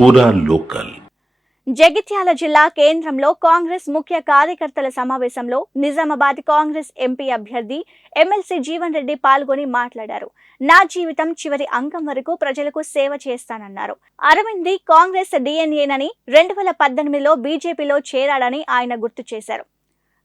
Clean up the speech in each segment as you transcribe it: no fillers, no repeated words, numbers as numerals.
పూరా లోకల్. జగిత్యాల జిల్లా కేంద్రంలో కాంగ్రెస్ ముఖ్య కార్యకర్తల సమావేశంలో నిజామాబాద్ కాంగ్రెస్ ఎంపీ అభ్యర్థి ఎమ్మెల్సీ జీవన్ రెడ్డి పాల్గొని మాట్లాడారు. నా జీవితం చివరి అంకం వరకు ప్రజలకు సేవ చేస్తానన్నారు. అరవింద్ కాంగ్రెస్ డిఎన్ఏనని 2018లో బీజేపీలో చేరాడని ఆయన గుర్తు చేశారు.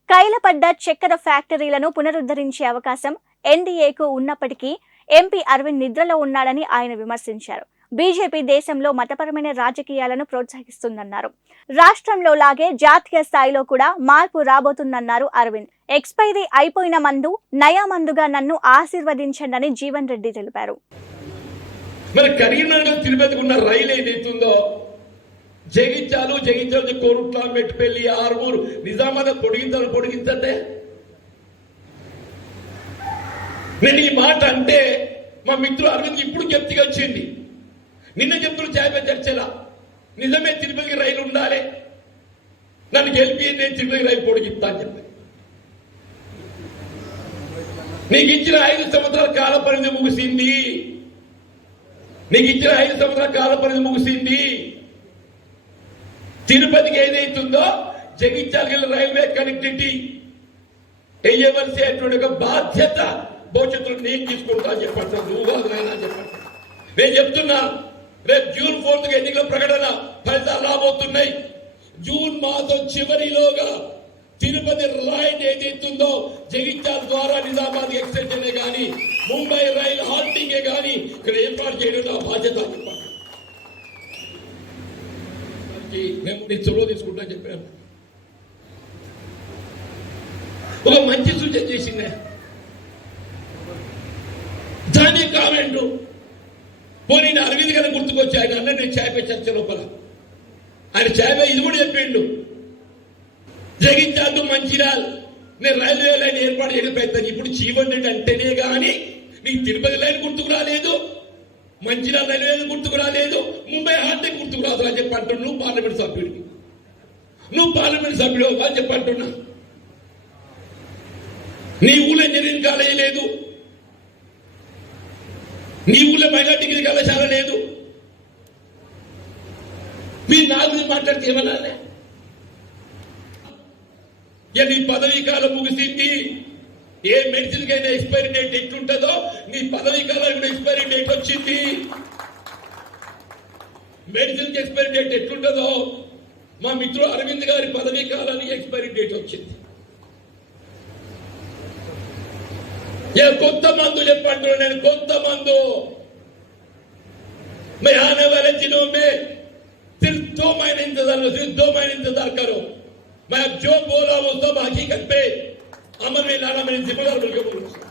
కైలపడ్డ చక్కెర ఫ్యాక్టరీలను పునరుద్ధరించే అవకాశం ఎన్డీఏకు ఉన్నప్పటికీ ఎంపీ అరవింద్ నిద్రలో ఉన్నాడని ఆయన విమర్శించారు. బీజేపీ దేశంలో మతపరమైన రాజకీయాలను ప్రోత్సహిస్తుందన్నారు. రాష్ట్రంలో లాగే జాతీయ స్థాయిలో కూడా మార్పు రాబోతుందన్నారు అరవింద్. ఎక్స్పైరీ అయిపోయిన మందు నయా మందుగా నన్ను ఆశీర్వదించండి జీవన్ రెడ్డి తెలిపారు. మరి కరీంనగర్ తిరుపతికి ఉన్న రైలు ఏదైతుందో జగిత్యాలు కోరుట్ల మెట్టుపల్లి ఆర్మూరు నిజామాబాద్ పొడిగించంటే నేను ఈ మాట అంటే మా మిత్రుడు అరవింద్ ఇప్పుడు చెప్తిగా వచ్చింది. నిన్న చెప్తున్న చేప చర్చలా నిజమే తిరుపతికి రైలు ఉండాలి, నన్ను గెలిపి నేను తిరుపతికి రైలు పొడిగిస్తా అని చెప్పి నీకు ఇచ్చిన 5 సంవత్సరాల కాల పరిధి ముగిసింది. నీకు ఇచ్చిన 5 సంవత్సరాల కాల పరిధి ముగిసింది. తిరుపతికి ఏదైతుందో జగిత్యాల రైల్వే కనెక్టివిటీ వేయవలసినటువంటి ఒక బాధ్యత భవిష్యత్తులో నేను తీసుకుంటా అని చెప్పండి. నువ్వు అని చెప్పండి. నేను చెప్తున్నా, రేపు జూన్ 4th ఎన్నికల ప్రకటన ఫలితాలు రాబోతున్నాయి. జూన్ మాసం చివరిలోగా తిరుపతి రైల్ ఏదైతుందో జగిత్యాల ద్వారా నిజామాబాద్ ఎక్స్టెన్షన్ కానీ ముంబై రైల్ హాల్టింగ్ కానీ ఇక్కడ ఏర్పాటు చేయడం నా బాధ్యత చెప్పండి. నేను చొరవ తీసుకుంటా చెప్పాను. ఒక మంచి సూచన చేసిందే దాని కామెంట్ పోనీ అరవింద్ గారు గుర్తుకొచ్చి ఆయన అన్న నేను చేపే చర్చ లోపల ఆయన చేపే ఇది కూడా చెప్పిండు. జగిత్యాలు మంచిర్యాల నేను రైల్వే లైన్ ఏర్పాటు చేయడం ప్రయత్నం. ఇప్పుడు జీవన్ రెడ్డి అంటేనే కానీ నీకు తిరుపతి లైన్ గుర్తుకు రాలేదు, మంచిర్యాల రైల్వే లైన్ గుర్తుకు రాలేదు, ముంబై హార్టింగ్ గుర్తుకు రాదు అని చెప్పి అంటున్నా. నువ్వు పార్లమెంట్ సభ్యుడివి, నువ్వు పార్లమెంట్ సభ్యుడు అని చెప్పి అంటున్నా. నీ ఊళ్ళో ఇంజనీరింగ్ కాలేజీ లేదు, నీ ఊళ్ళో మహిళా డిగ్రీ కళాశాల లేదు. మీరు నా గురించి మాట్లాడితే ఏమన్నా నీ పదవీ కాలం ముగిసింది. ఏ మెడిసిన్ కైనా ఎక్స్పైరీ డేట్ ఎట్లుంటుందో నీ పదవీ కాలం ఎక్స్పైరీ డేట్ వచ్చింది. మెడిసిన్ కి ఎక్స్పైరీ డేట్ ఎట్లుంటుందో మా మిత్రుడు అరవింద్ గారి పదవీ కాలానికి ఎక్స్పైరీ డేట్ వచ్చింది. కొత్త మందు చెప్పంటున్నా నేను, కొత్త మందు. मैं आने वाले दिनों में सिर्फ 2 महीने इंतजार करो. मैं अब जो बोल रहा हूं वो सब हकीकत पे अमल में लाना मेरी जिम्मेदार बोल के बोल रहा हूं.